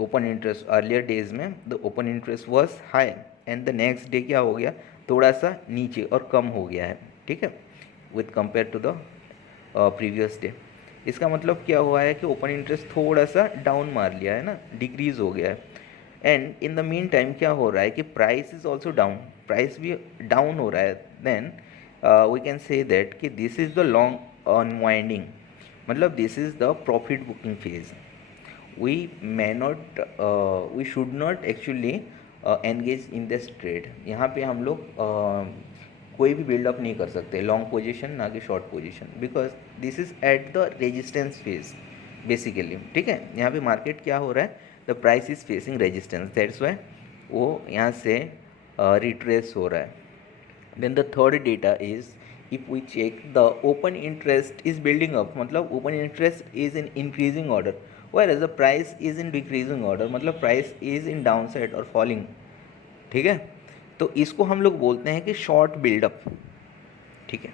open interest earlier days में the open interest was high and the next day क्या हो गया, थोड़ा सा नीचे और कम हो गया है, ठीक है, with compare to the previous day. इसका मतलब क्या हुआ है कि ओपन इंटरेस्ट थोड़ा सा डाउन मार लिया है ना, डिक्रीज हो गया है। And in the mean time क्या हो रहा है कि price is also down, price भी डाउन हो रहा है। Then we can say that कि this is the long unwinding, मतलब this is the profit booking phase. We may not we should not actually engage in this trade। यहाँ पे हम लोग कोई भी बिल्डअप नहीं कर सकते लॉन्ग पोजीशन ना कि short position, because this is at the resistance phase basically, ठीक है। यहाँ पे मार्केट क्या हो रहा है, the price is facing resistance, that's why वो यहाँ से रिट्रेस हो रहा है। Then the third data is if we check the open interest is building up, मतलब open interest is in increasing order whereas the price is in decreasing order, मतलब price is in down side और फॉलिंग, ठीक है। तो इसको हम लोग बोलते हैं कि शॉर्ट बिल्डअप, ठीक है।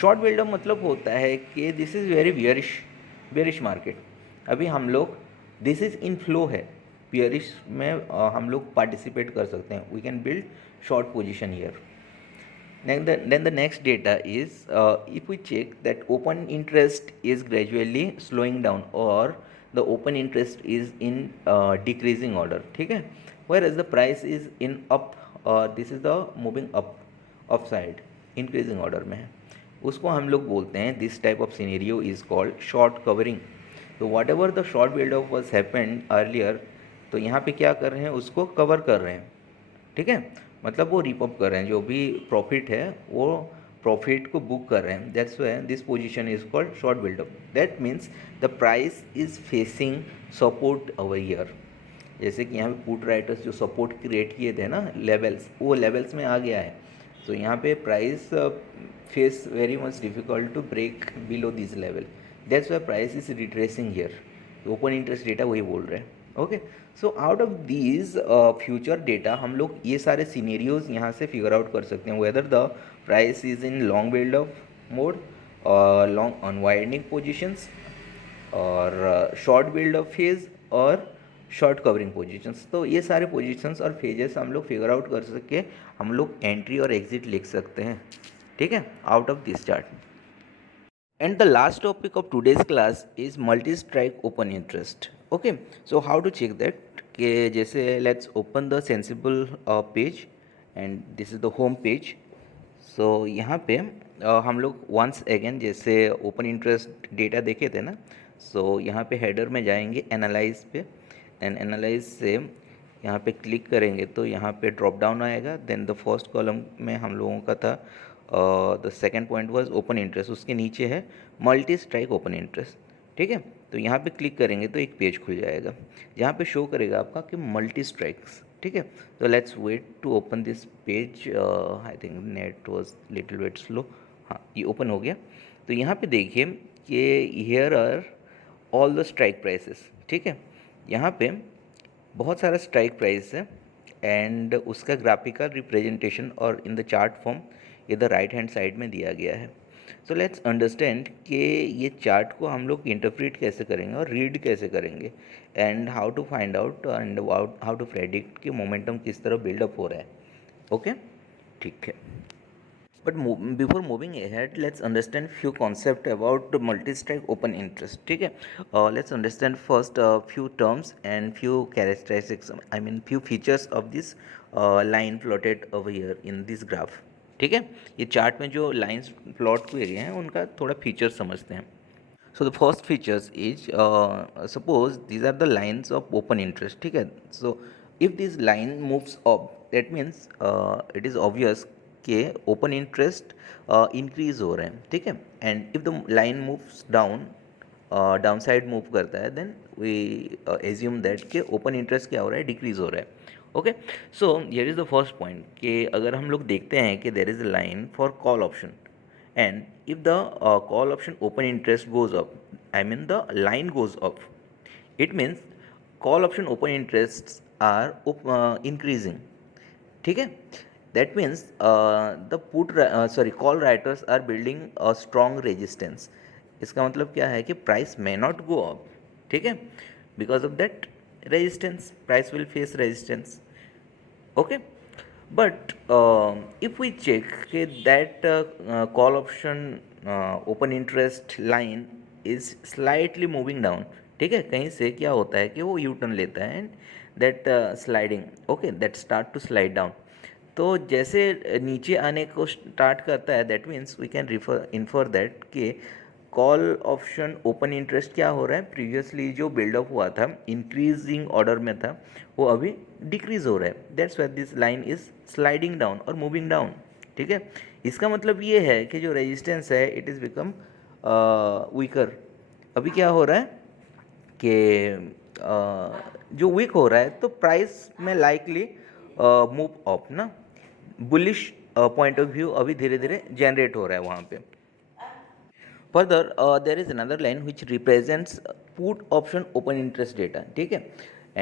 शॉर्ट बिल्डअप मतलब होता है कि this is very bearish market. अभी हम लोग दिस इज़ इन फ्लो है, बियरिश में हम लोग पार्टिसिपेट कर सकते हैं, we can build short position here. Then the next data is if we check that open interest is gradually slowing down or the open interest is in decreasing order, ठीक है, whereas the price is in up, this is the moving up side increasing order में है, उसको हम लोग बोलते हैं this type of scenario is called short covering। तो whatever the short build up was happened earlier, तो यहाँ पे क्या कर रहे हैं, उसको कवर कर रहे हैं, ठीक है, मतलब वो रिपअप कर रहे हैं, जो भी प्रॉफिट है वो प्रॉफिट को बुक कर रहे हैं। That's why this position is called short buildup. That means the price is facing support over here, जैसे कि यहाँ पे पुट राइटर्स जो सपोर्ट क्रिएट किए थे ना लेवल्स, वो लेवल्स में आ गया है। तो यहाँ पे price face very much difficult to break below this level, that's why price is retracing here. Open interest data वही बोल रहे हैं, okay, so out of these future data हम लोग ये सारे सीनेरियोज यहाँ से फिगर आउट कर सकते हैं, whether the price is in long build of mode, long unwinding positions, और शॉर्ट बिल्ड ऑफ फेज, और शॉर्ट कवरिंग पोजीशंस। तो ये सारे पोजीशंस और फेजेस हम लोग फिगर आउट कर सके, हम लोग एंट्री और एग्जिट लिख सकते हैं, ठीक है, out of this chart. And the last topic of today's class is multi-strike open interest. Okay, so how to check that? कि जैसे let's open the sensible page and this is the home page. So यहाँ पे हम लोग once again जैसे open interest data देखे थे ना, so यहाँ पे header में जाएंगे analyze पे, and analyze से यहाँ पे क्लिक करेंगे तो यहाँ पे ड्रॉप डाउन आएगा। देन द फर्स्ट कॉलम में हम लोगों का था the second point was open interest, उसके नीचे है मल्टी स्ट्राइक ओपन इंटरेस्ट, ठीक है। तो यहाँ पे क्लिक करेंगे तो एक पेज खुल जाएगा जहाँ पे शो करेगा आपका कि मल्टी स्ट्राइक्स, ठीक है। तो let's wait to open this page, I think net was little wait slow. हाँ, ये ओपन हो गया। तो यहाँ पे देखिए कि here are all the strike prices, ठीक है। यहाँ पे बहुत सारा स्ट्राइक प्राइस है एंड उसका ग्राफिकल रिप्रेजेंटेशन और इन द चार्ट फॉर्म इधर राइट हैंड साइड में दिया गया है। सो लेट्स अंडरस्टैंड कि ये चार्ट को हम लोग इंटरप्रेट कैसे करेंगे और रीड कैसे करेंगे, and how to find out and how to predict कि मोमेंटम किस तरह बिल्डअप हो रहा है। ओके, ठीक है। But before moving ahead, let's understand few concept about the multi-strike open interest. ठीक है, let's understand first few terms and few characteristics. I mean few features of this line plotted over here in this graph. ठीक है, ये चार्ट में जो लाइंस प्लॉट किए गए हैं उनका थोड़ा फीचर समझते हैं। So the first features is suppose these are the lines of open interest, ठीक है। So if this line moves up, that means it is obvious कि open interest increase हो रहे हैं, ठीक है। And if the line moves down, down side move करता है, देन वी एज्यूम दैट कि ओपन इंटरेस्ट क्या हो रहा है, डिक्रीज हो रहा है। Okay, so here is the first point कि अगर हम लोग देखते हैं कि there is a line for call option, and if the call option open interest goes up, I mean the line goes up, it means call option open interests are increasing, ठीक है। that means call writers are building a strong resistance। इसका मतलब क्या है कि price may not go up, ठीक है, because of that resistance price will face resistance। okay, but if we check that call option open interest line is slightly moving down, ठीक है, कहीं से क्या होता है कि वो यू टर्न लेता है and that sliding, okay, that start to slide down. तो जैसे नीचे आने को स्टार्ट करता है, that means we can infer that कि कॉल ऑप्शन ओपन इंटरेस्ट क्या हो रहा है, प्रीवियसली जो बिल्डअप हुआ था इंक्रीजिंग ऑर्डर में था वो अभी डिक्रीज हो रहा है। That's why this line is sliding down और मूविंग डाउन, ठीक है। इसका मतलब ये है कि जो रेजिस्टेंस है इट इज़ बिकम वीकर। अभी क्या हो रहा है कि जो वीक हो रहा है तो प्राइस में लाइकली मूव अप ना, बुलिश पॉइंट ऑफ व्यू अभी धीरे धीरे जनरेट हो रहा है वहाँ पे। Further, there is another line which represents put option open interest data, ठीक है।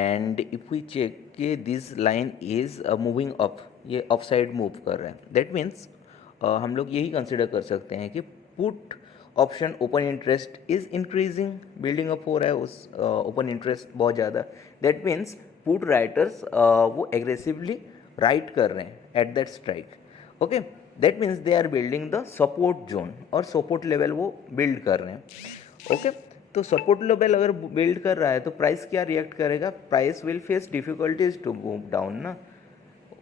and if we check कि this line is moving up, ये अप साइड मूव कर रहा है, that means हम लोग यही कंसिडर कर सकते हैं कि put option open interest is increasing, building up हो रहा है उस ओपन इंटरेस्ट बहुत ज़्यादा। दैट मीन्स पुट राइटर्स वो एग्रेसिवली राइट कर रहे हैं at that strike, okay. That means they are building the support zone, और सपोर्ट लेवल वो बिल्ड कर रहे हैं, ओके। तो सपोर्ट लेवल अगर बिल्ड कर रहा है तो प्राइस क्या रिएक्ट करेगा, price will face difficulties to move down ना,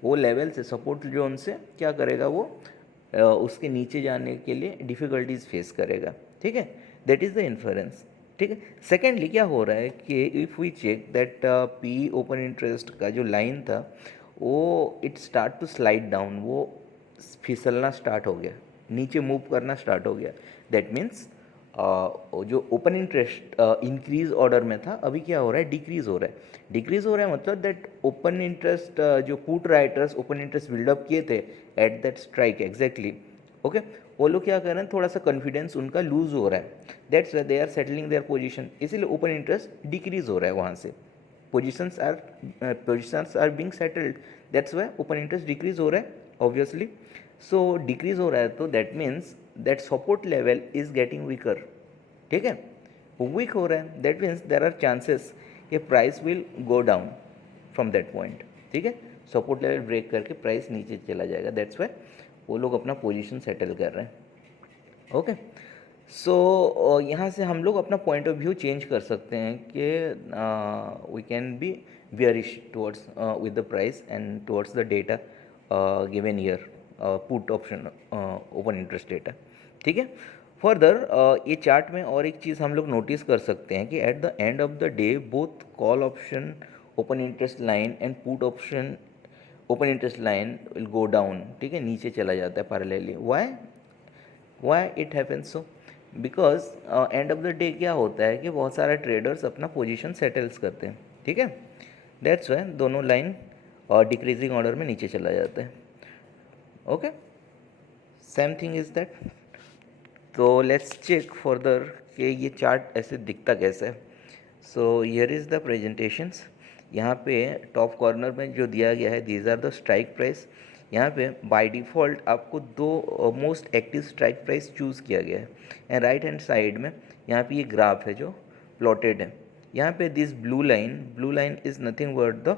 वो लेवल से सपोर्ट जोन से क्या करेगा वो उसके नीचे जाने के लिए डिफ़िकल्टीज फेस करेगा, ठीक है। दैट इज़ द इन्फरेंस, ठीक है। सेकेंडली क्या हो रहा है कि if we check that P open interest का जो लाइन था वो it start to slide down, वो फिसलना स्टार्ट हो गया, नीचे मूव करना स्टार्ट हो गया। दैट मीन्स जो ओपन इंटरेस्ट इंक्रीज ऑर्डर में था अभी क्या हो रहा है, डिक्रीज हो रहा है। डिक्रीज हो रहा है मतलब दैट ओपन इंटरेस्ट जो put writers open interest build up किए थे at that strike exactly, okay, वो लोग क्या कर रहे हैं, थोड़ा सा कॉन्फिडेंस उनका लूज हो रहा है, that's why they are settling their position, इसीलिए ओपन इंटरेस्ट डिक्रीज हो रहा है वहाँ से, positions are being settled, that's why open interest decrease हो रहा है ऑब्वियसली. सो डिक्रीज हो रहा है तो that means that support level is getting weaker. ठीक है, वीक हो रहा है, that means there are chances कि price will go down from that point. ठीक है, सपोर्ट लेवल ब्रेक करके प्राइस नीचे चला जाएगा, दैट्स वाई वो लोग अपना पोजीशन सेटल कर रहे हैं. ओके, सो यहाँ से हम लोग अपना पॉइंट ऑफ व्यू चेंज कर सकते हैं कि we can be bearish towards with the price and towards the data given year, put option open interest data. ठीक है, फर्दर ये चार्ट में और एक चीज़ हम लोग नोटिस कर सकते हैं कि at the end of the day both call option open interest line and put option open interest line will go down. ठीक है, नीचे चला जाता है parallelly. Why it happens so? Because and of the day क्या होता है कि बहुत सारे ट्रेडर्स अपना पोजीशन सेटल्स करते हैं. ठीक है, दैट्स वाई दोनों लाइन और डिक्रीजिंग ऑर्डर में नीचे चला जाता है. Okay, same thing is that. तो लेट्स चेक फर्दर कि ये चार्ट ऐसे दिखता कैसे है. So here is the presentations. यहाँ पे टॉप कॉर्नर में जो दिया गया है, these are the strike price. यहाँ पे बाय डिफ़ॉल्ट आपको दो most active strike price choose किया गया है. एंड राइट हैंड साइड में यहाँ पे ये ग्राफ है जो प्लॉटेड है. यहाँ पे this blue line is nothing but the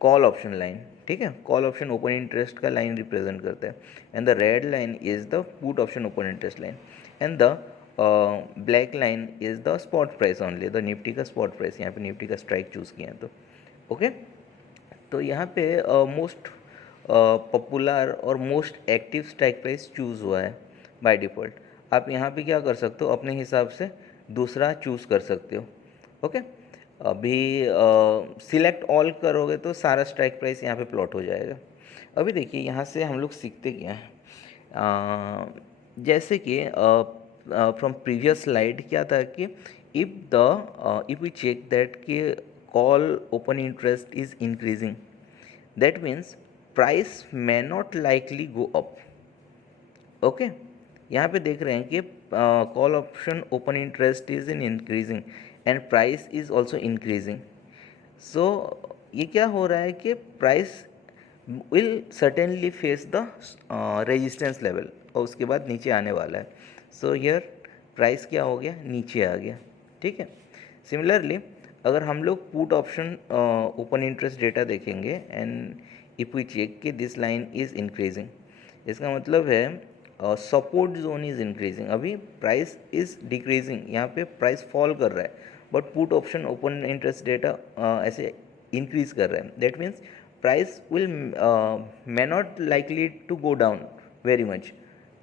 call option line. ठीक है, कॉल ऑप्शन ओपन इंटरेस्ट का लाइन रिप्रेजेंट करता है. And the red line is the put option open interest line. And the black line is the spot price only, the Nifty का स्पॉट प्राइस. यहाँ पे निफ्टी का स्ट्राइक चूज़ किया है. तो ओके, तो यहाँ पे मोस्ट पॉपुलर और most active strike price choose हुआ है बाय डिफ़ॉल्ट. आप यहाँ पे क्या कर सकते हो, अपने हिसाब से दूसरा चूज़ कर सकते हो. ओके, अभी सिलेक्ट ऑल करोगे तो सारा स्ट्राइक प्राइस यहाँ पे प्लॉट हो जाएगा. अभी देखिए यहाँ से हम लोग सीखते क्या हैं. जैसे कि फ्रॉम प्रीवियस स्लाइड क्या था कि इफ़ वी चेक दैट कि call open interest is increasing, that means price may not likely go up. Okay, यहाँ पे देख रहे हैं कि call option open interest is in increasing and price is also increasing. So ये क्या हो रहा है कि price will certainly face the resistance level और उसके बाद नीचे आने वाला है. सो हियर प्राइस क्या हो गया, नीचे आ गया. ठीक है, सिमिलरली अगर हम लोग put option open interest data देखेंगे एंड इफ़ वी चेक कि दिस लाइन इज़ इंक्रीजिंग, इसका मतलब है सपोर्ट जोन इज़ इंक्रीजिंग. अभी प्राइस इज़ डिक्रीजिंग, यहाँ पे प्राइस फॉल कर रहा है, but put option open interest data ऐसे इंक्रीज कर रहा है. That means price will may not likely to go down very much.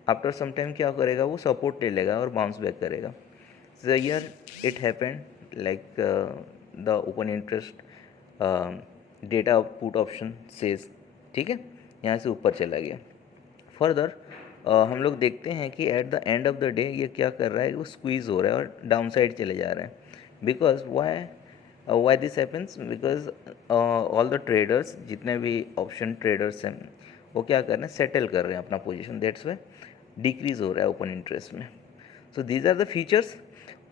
After some time क्या करेगा, वो सपोर्ट ले लेगा और बाउंस बैक करेगा. So here it happened like the open interest data put option says. ठीक है, यहाँ से ऊपर चला गया. फर्दर हम लोग देखते हैं कि at the end of the day ये क्या कर रहा है, वो स्क्वीज़ हो रहा है और डाउन साइड चले जा रहे हैं. Because why this happens, because all the traders, जितने भी ऑप्शन ट्रेडर्स हैं, वो क्या कर रहे हैं, सेटल कर रहे हैं अपना पोजीशन. दैट्स वाई डिक्रीज हो रहा है ओपन इंटरेस्ट में. So these are the features.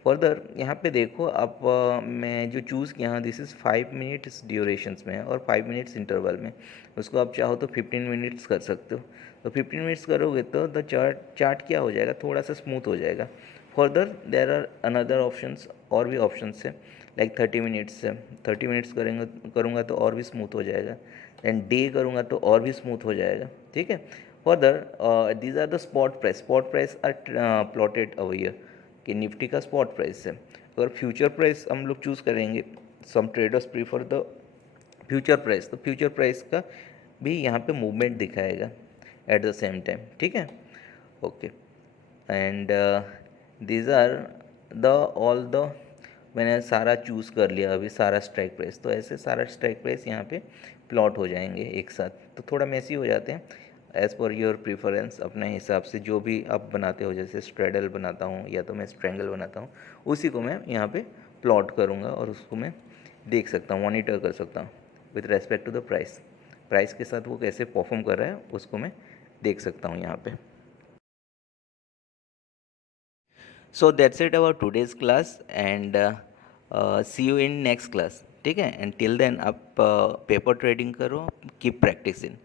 Further यहाँ पे देखो आप, मैं जो चूज़ किया हाँ, दिस इज़ 5 मिनट्स ड्यूरेशंस में है और 5 मिनट्स इंटरवल में. उसको आप चाहो तो 15 मिनट्स कर सकते हो. तो 15 मिनट्स करोगे तो द चार्ट क्या हो जाएगा, थोड़ा सा स्मूथ हो जाएगा. Further there are another options, और भी ऑप्शंस है लाइक 30 मिनट्स से. 30 मिनट्स करूँगा तो और भी स्मूथ हो जाएगा. एंड डे करूँगा तो और भी स्मूथ हो जाएगा. ठीक है, further these are the spot price are plotted over here कि निफ्टी का स्पॉट प्राइस है. अगर फ्यूचर प्राइस हम लोग चूज़ करेंगे, some traders prefer the future price, तो फ्यूचर प्राइस का भी यहाँ पे मूवमेंट दिखाएगा एट द सेम टाइम. ठीक है, okay. And these are the all the, मैंने सारा चूज़ कर लिया अभी, सारा स्ट्राइक प्राइस. तो ऐसे सारा स्ट्राइक प्राइस यहाँ पे प्लॉट हो जाएंगे एक साथ. तो थोड़ा मैसी हो जाते हैं एज़ पर योर प्रीफरेंस, अपने हिसाब से जो भी आप बनाते हो. जैसे स्ट्रेडल बनाता हूँ या तो मैं स्ट्रेंगल बनाता हूँ, उसी को मैं यहाँ पे प्लॉट करूँगा और उसको मैं देख सकता हूँ, मॉनिटर कर सकता हूँ with respect to the price के साथ वो कैसे परफॉर्म कर रहा है उसको मैं देख सकता हूँ यहाँ पे. So that's it about today's class and see you in next class. ठीक है, एंड टिल देन आप पेपर ट्रेडिंग करो, keep practising.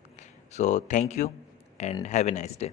So thank you and have a nice day.